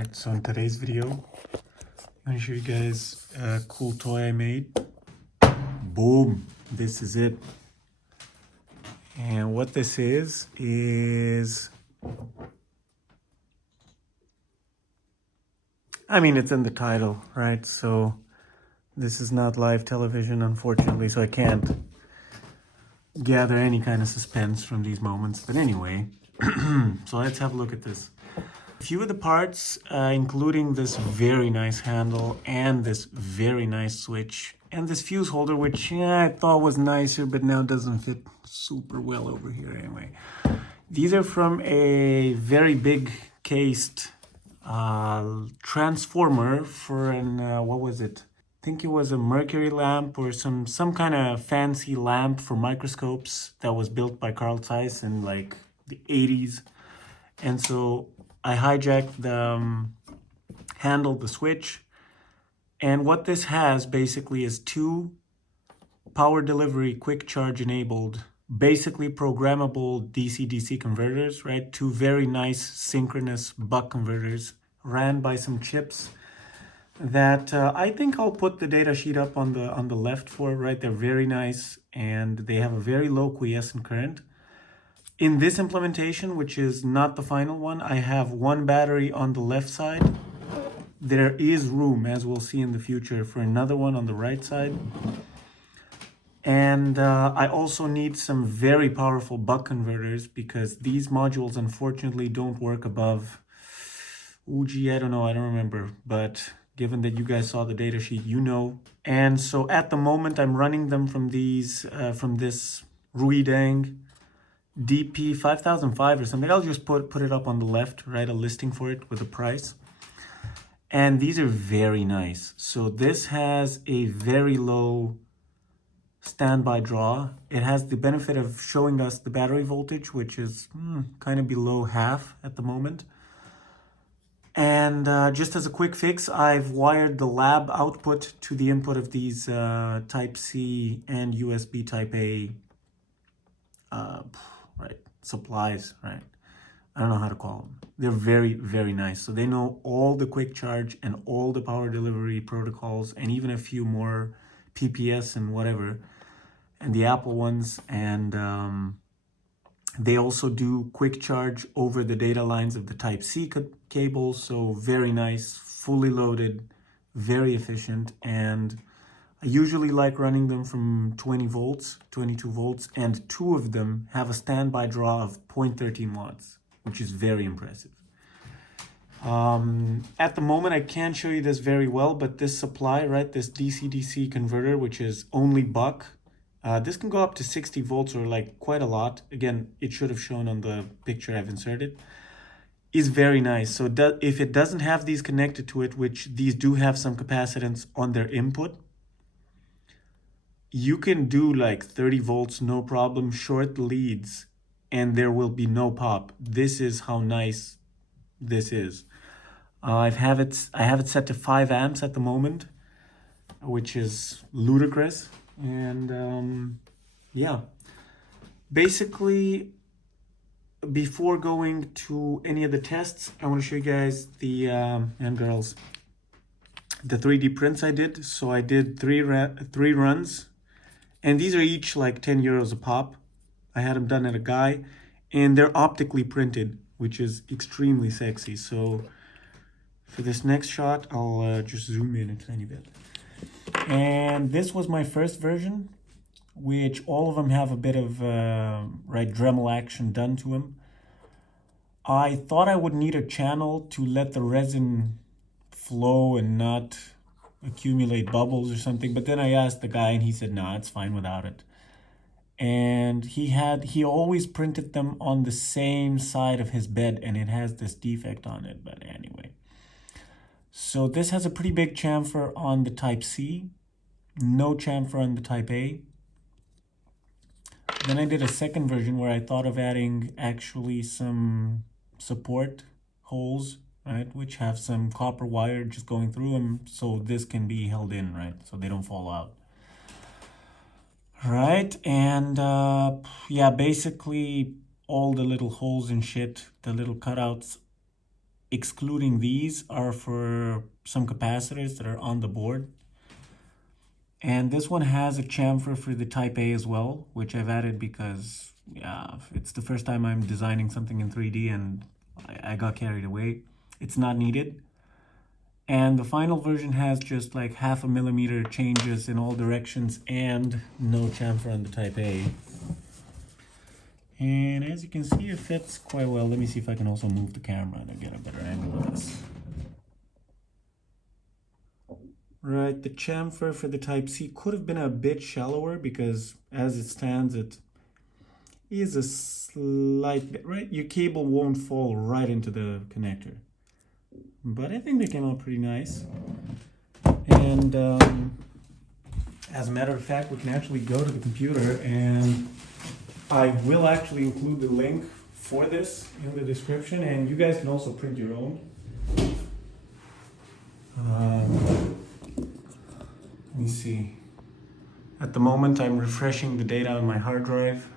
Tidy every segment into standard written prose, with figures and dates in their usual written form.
Alright, so in today's video, I'm going to show you guys a cool toy I made. Boom! This is it. And what this is, I mean, it's in the title, right? So this is not live television, unfortunately, so I can't gather any kind of suspense from these moments. But anyway, so let's have a look at this. A few of the parts, including this very nice handle and this very nice switch and this fuse holder, which I thought was nicer, but now doesn't fit super well over here anyway. These are from a very big cased transformer for an, what was it? I think it was a mercury lamp or some kind of fancy lamp for microscopes that was built by Carl Zeiss in like the 80s. And so I hijacked the handle, the switch, and what this has basically is two power delivery quick charge enabled, basically programmable DC-DC converters, right? Two very nice synchronous buck converters ran by some chips that I think I'll put the data sheet up on the left for, right? They're very nice and they have a very low quiescent current. In this implementation, which is not the final one, I have one battery on the left side. There is room, as we'll see in the future, for another one on the right side. And I also need some very powerful buck converters because these modules unfortunately don't work above, oh gee, I don't remember, but given that you guys saw the data sheet, you know. And so at the moment I'm running them from these, from this Ruidang DP 5005 or something. I'll just put it up on the left, right? A listing for it with a price. And these are very nice. So this has a very low standby draw. It has the benefit of showing us the battery voltage, which is kind of below half at the moment. And just as a quick fix, I've wired the lab output to the input of these Type-C and USB Type-A right, supplies, right? I don't know how to call them. They're very, very nice. So they know all the quick charge and all the power delivery protocols and even a few more PPS and whatever, and the Apple ones. And they also do quick charge over the data lines of the Type-C cable. So very nice, fully loaded, very efficient. And I usually like running them from 20 volts, 22 volts, and two of them have a standby draw of 0.13 watts, which is very impressive. At the moment, I can't show you this very well, but this supply, right, this DC-DC converter, which is only buck, this can go up to 60 volts or like quite a lot. Again, it should have shown on the picture I've inserted. Is very nice. So if it doesn't have these connected to it, which these do have some capacitance on their input, you can do like 30 volts, no problem, short leads, and there will be no pop. This is how nice this is. I have it set to 5 amps at the moment, which is ludicrous. And yeah, basically, before going to any of the tests, I want to show you guys the, and girls, the 3D prints I did. So I did three runs. And these are each like 10 euros a pop. I had them done at a guy, and they're optically printed, which is extremely sexy. So for this next shot, I'll just zoom in a tiny bit. And this was my first version, which all of them have a bit of right Dremel action done to them. I thought I would need a channel to let the resin flow and not accumulate bubbles or something, but then I asked the guy and he said no, it's fine without it. And he always printed them on the same side of his bed, and it has this defect on it. But anyway, so this has a pretty big chamfer on the Type-C, no chamfer on the Type-A. Then I did a second version where I thought of adding actually some support holes, right, which have some copper wire just going through them, so this can be held in, right, so they don't fall out. Right, and yeah, basically all the little holes and shit, the little cutouts, excluding these, are for some capacitors that are on the board. And this one has a chamfer for the Type A as well, which I've added because, yeah, it's the first time I'm designing something in 3D and I got carried away. It's not needed. And the final version has just like 0.5 millimeter changes in all directions and no chamfer on the Type A. And as you can see, it fits quite well. Let me see if I can also move the camera to get a better angle of this. Right, the chamfer for the Type C could have been a bit shallower because as it stands, it is a slight bit, right? Your cable won't fall right into the connector. But I think they came out pretty nice. And as a matter of fact, we can actually go to the computer, and I will actually include the link for this in the description, and you guys can also print your own. Let me see. At the moment, I'm refreshing the data on my hard drive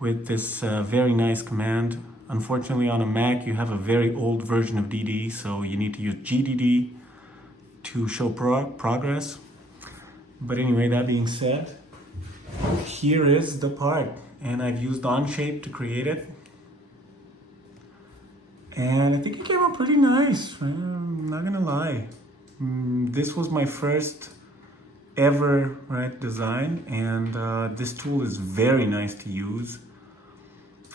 with this very nice command. Unfortunately, on a Mac, you have a very old version of DD, so you need to use GDD to show progress. But anyway, that being said, here is the part, and I've used onshape to create it. And I think it came out pretty nice, I'm not gonna lie. This was my first ever design, and this tool is very nice to use.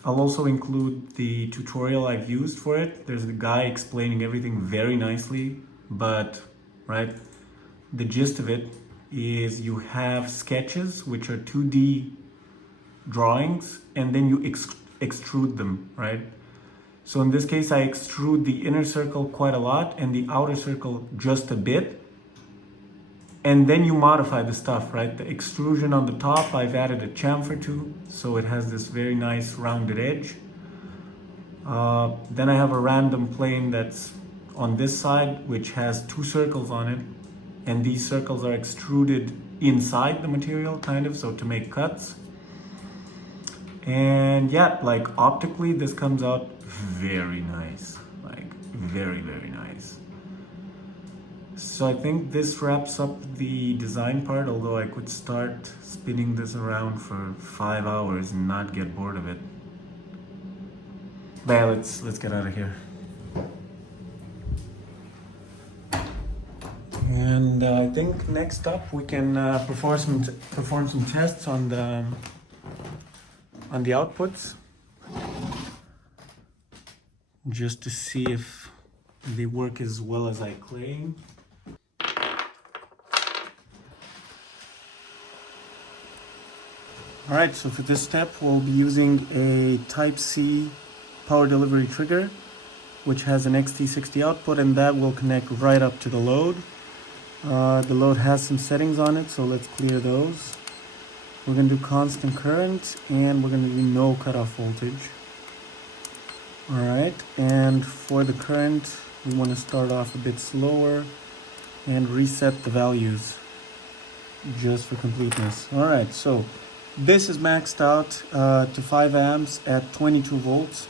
I'll also include the tutorial I've used for it. There's a guy explaining everything very nicely, but the gist of it is you have sketches, which are 2D drawings, and then you extrude them, right? So in this case, I extrude the inner circle quite a lot and the outer circle just a bit. And then you modify the stuff, right? The extrusion on the top, I've added a chamfer to, so it has this very nice rounded edge. Then I have a random plane that's on this side, which has 2 circles on it. And these circles are extruded inside the material, kind of, so to make cuts. And yeah, like optically, this comes out very nice, like very, very nice. So I think this wraps up the design part, although I could start spinning this around for 5 hours and not get bored of it. But yeah, let's get out of here. And I think next up we can perform some tests on the outputs, just to see if they work as well as I claim. Alright, so for this step we'll be using a Type C power delivery trigger, which has an XT60 output, and that will connect right up to the load. The load has some settings on it, so let's clear those. We're going to do constant current, and we're going to do no cutoff voltage. Alright, and for the current, we want to start off a bit slower and reset the values just for completeness. Alright, so this is maxed out to 5 amps at 22 volts.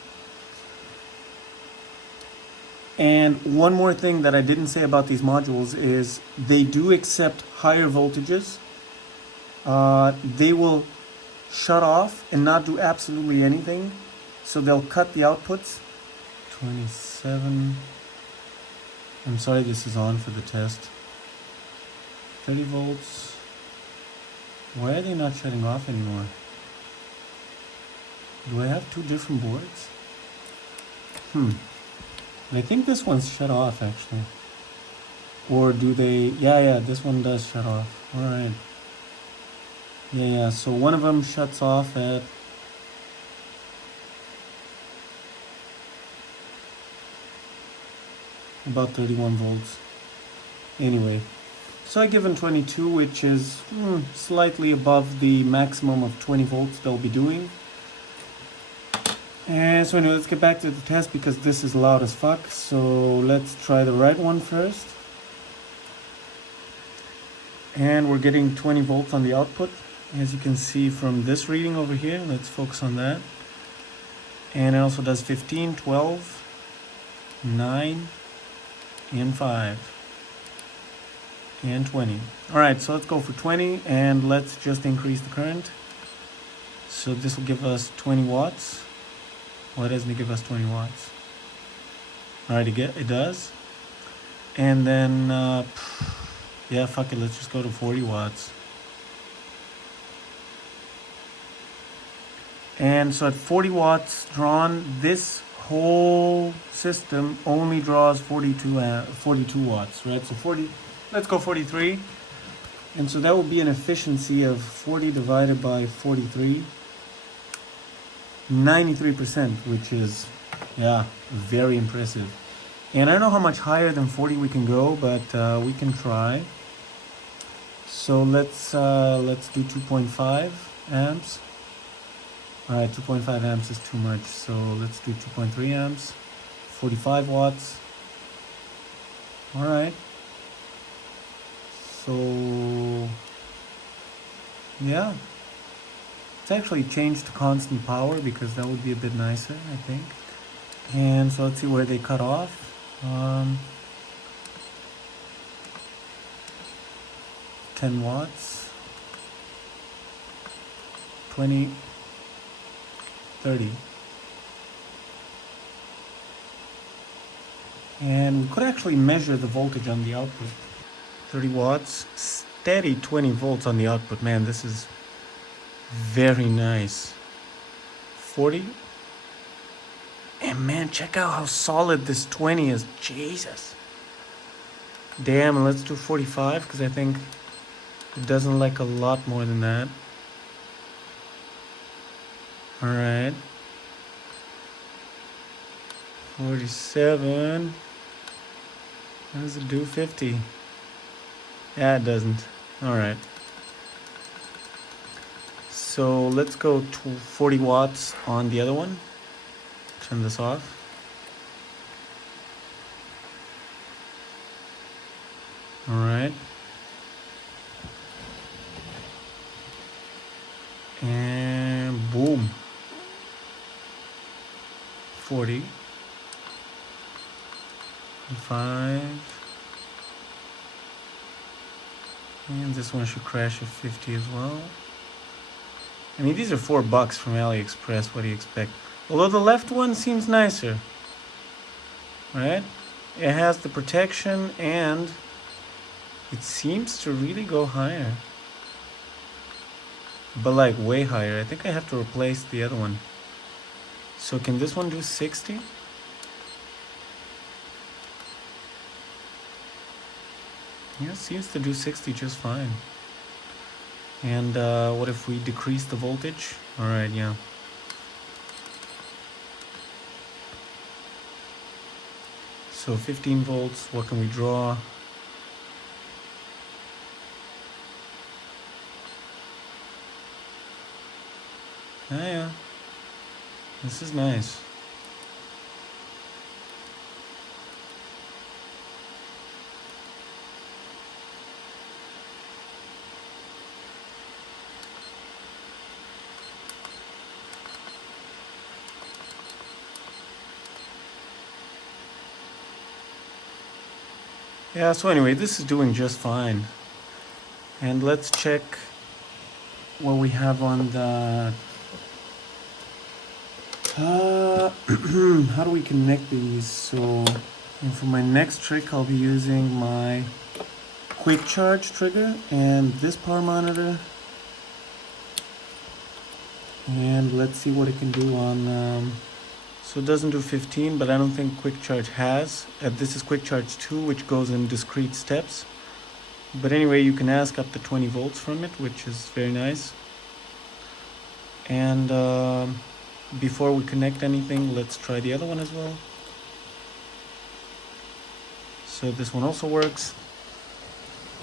And one more thing that I didn't say about these modules is they do accept higher voltages. They will shut off and not do absolutely anything. So they'll cut the outputs. 27. I'm sorry, this is on for the test. 30 volts. Why are they not shutting off anymore? Do I have 2 different boards? I think this one's shut off actually. Or do they? Yeah, this one does shut off. Alright. Yeah, so one of them shuts off at about 31 volts. Anyway, so I give them 22, which is slightly above the maximum of 20 volts they'll be doing. And so anyway, let's get back to the test because this is loud as fuck. So let's try the right one first. And we're getting 20 volts on the output, as you can see from this reading over here. Let's focus on that. And it also does 15, 12, 9, and 5, and 20. Alright, so let's go for 20, and let's just increase the current. So this will give us 20 watts. Why doesn't it give us 20 watts? Alright, it does. And then, yeah, fuck it, let's just go to 40 watts. And so at 40 watts drawn, this whole system only draws 42 watts, right? So 40, let's go 43. And so that will be an efficiency of 40 divided by 43. 93%, which is, yeah, very impressive. And I don't know how much higher than 40 we can go, but we can try. So let's do 2.5 amps. Alright, 2.5 amps is too much, so let's do 2.3 amps, 45 watts. Alright. So, yeah. Let's actually change to constant power because that would be a bit nicer, I think. And so let's see where they cut off. 10 watts, 20, 30. And we could actually measure the voltage on the output. 30 watts, steady 20 volts on the output. Man, this is very nice. 40. And man, check out how solid this 20 is. Jesus. Damn, and let's do 45 because I think it doesn't like a lot more than that. Alright. 47. How does it do? 50. Yeah, it doesn't. Alright. So let's go to 40 watts on the other one. Turn this off. Alright. And boom. 40. 5. And this one should crash at 50 as well. I mean, these are $4 from AliExpress. What do you expect? Although the left one seems nicer. Right? It has the protection and it seems to really go higher. But like way higher. I think I have to replace the other one. So can this one do 60? Yeah, it seems to do 60 just fine. And what if we decrease the voltage? Alright, yeah. So 15 volts, what can we draw? Ah, yeah. This is nice. Yeah, so anyway, this is doing just fine. And let's check what we have on the... how do we connect these? So, and for my next trick, I'll be using my quick charge trigger and this power monitor. And let's see what it can do on... so it doesn't do 15, but I don't think quick charge has. This is quick charge 2, which goes in discrete steps. But anyway, you can ask up to 20 volts from it, which is very nice. And before we connect anything, let's try the other one as well. So this one also works.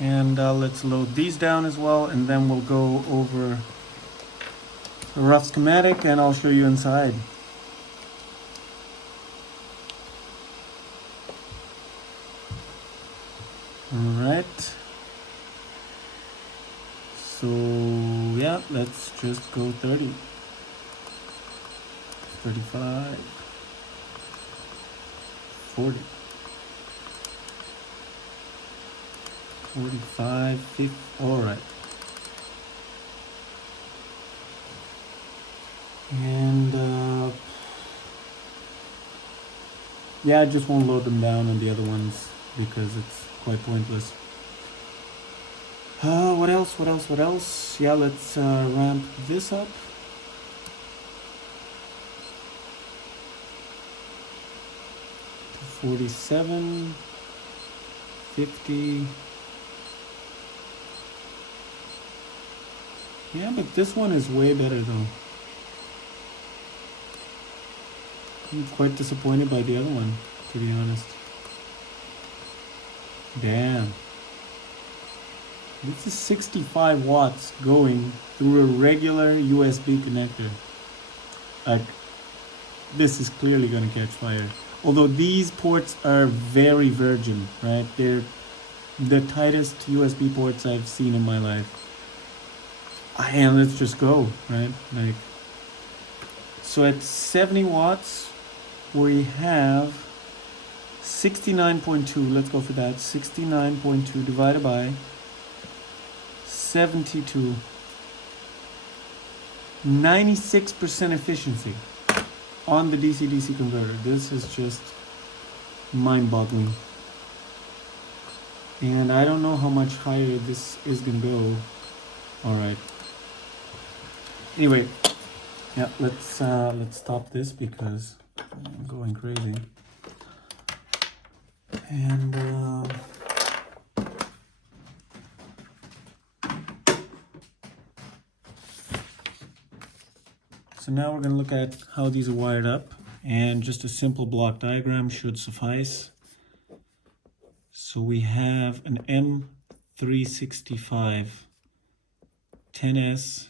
And let's load these down as well, and then we'll go over a rough schematic and I'll show you inside. Alright. So yeah, let's just go 30. 35, 40. 45, 50, all right. And yeah, I just won't load them down on the other ones because it's quite pointless. What else? Yeah, let's ramp this up. To 47, 50. Yeah, but this one is way better though. I'm quite disappointed by the other one, to be honest. Damn. This is 65 watts going through a regular USB connector. Like, this is clearly gonna catch fire. Although these ports are very virgin, right? They're the tightest USB ports I've seen in my life. And let's just go, right? Like, so at 70 watts, we have 69.2. Let's go for that. 69.2 divided by 72. 96% efficiency on the DC-DC converter. This is just mind-boggling. And I don't know how much higher this is gonna go. All right. Anyway, yeah, let's stop this because I'm going crazy. And so now we're going to look at how these are wired up, and just a simple block diagram should suffice. So we have an M365 10S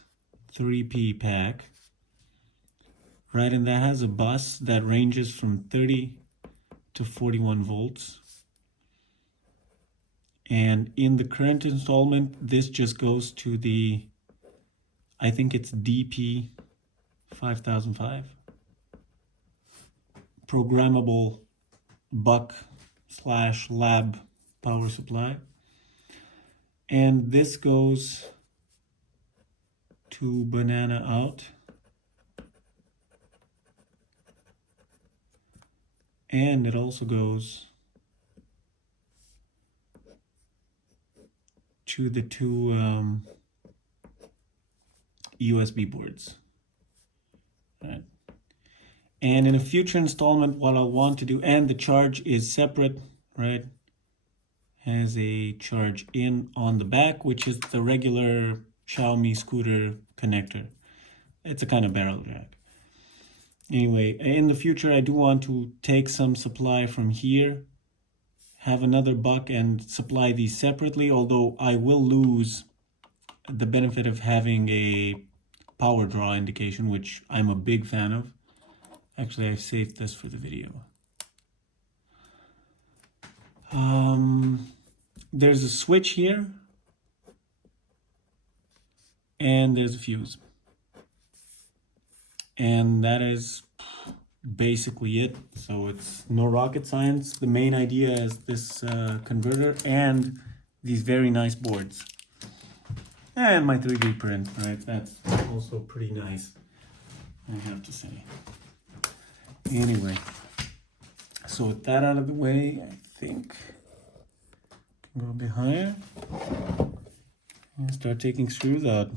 3P pack, right, and that has a bus that ranges from 30 to 41 volts. And in the current installment, this just goes to the, I think it's DP 5005 programmable buck/lab power supply, and this goes to banana out, and it also goes to the two USB boards, right? And in a future installment, what I'll want to do, and the charge is separate, right? Has a charge in on the back, which is the regular XIAOMI Scooter connector. It's a kind of barrel jack. Anyway, in the future, I do want to take some supply from here, have another buck, and supply these separately, although I will lose the benefit of having a power draw indication, which I'm a big fan of. Actually, I've saved this for the video. There's a switch here, and there's a fuse. And that is basically it. So it's no rocket science. The main idea is this converter and these very nice boards. And my 3D print, right? That's also pretty nice, I have to say. Anyway, so with that out of the way, I think I can go a bit higher and start taking screws out.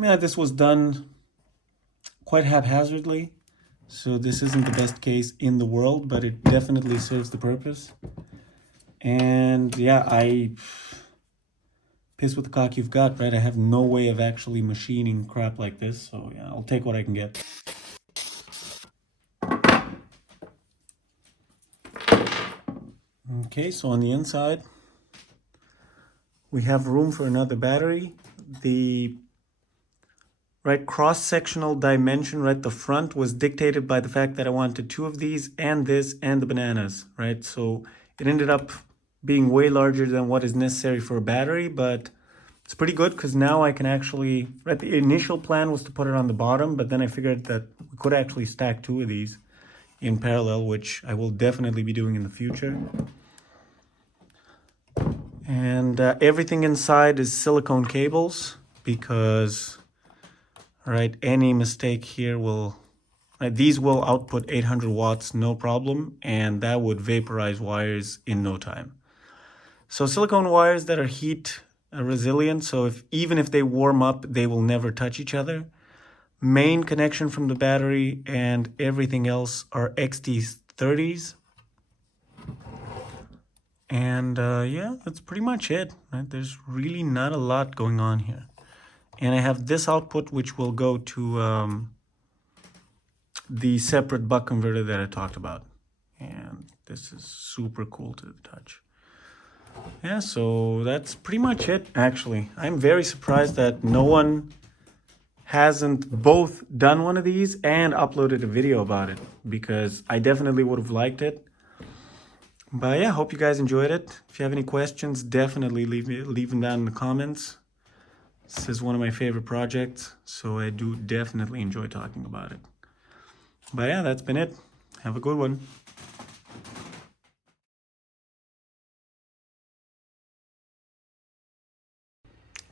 Yeah, this was done quite haphazardly, so this isn't the best case in the world, but it definitely serves the purpose. And yeah, I piss with the cock you've got, right? I have no way of actually machining crap like this, so yeah, I'll take what I can get. Okay, so on the inside, we have room for another battery. The right cross-sectional dimension, right, the front was dictated by the fact that I wanted two of these and this and the bananas, right? So it ended up being way larger than what is necessary for a battery, but it's pretty good because now I can actually, right, the initial plan was to put it on the bottom, but then I figured that we could actually stack two of these in parallel, which I will definitely be doing in the future. And everything inside is silicone cables because, right, any mistake here will, these will output 800 watts, no problem, and that would vaporize wires in no time. So silicone wires that are heat resilient, so even if they warm up, they will never touch each other. Main connection from the battery and everything else are XT30s. And yeah, that's pretty much it. Right? There's really not a lot going on here. And I have this output which will go to the separate buck converter that I talked about. And this is super cool to the touch. Yeah, so that's pretty much it, actually. I'm very surprised that no one hasn't both done one of these and uploaded a video about it, because I definitely would have liked it. But yeah, hope you guys enjoyed it. If you have any questions, definitely leave them down in the comments. This is one of my favorite projects, so I do definitely enjoy talking about it. But yeah, that's been it. Have a good one.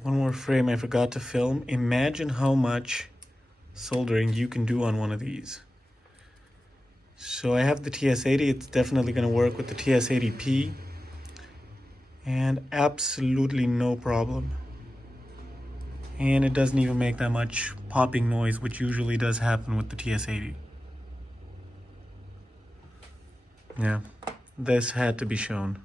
One more frame I forgot to film. Imagine how much soldering you can do on one of these. So I have the TS80. It's definitely going to work with the TS80P. And absolutely no problem. And it doesn't even make that much popping noise, which usually does happen with the TS80. Yeah, this had to be shown.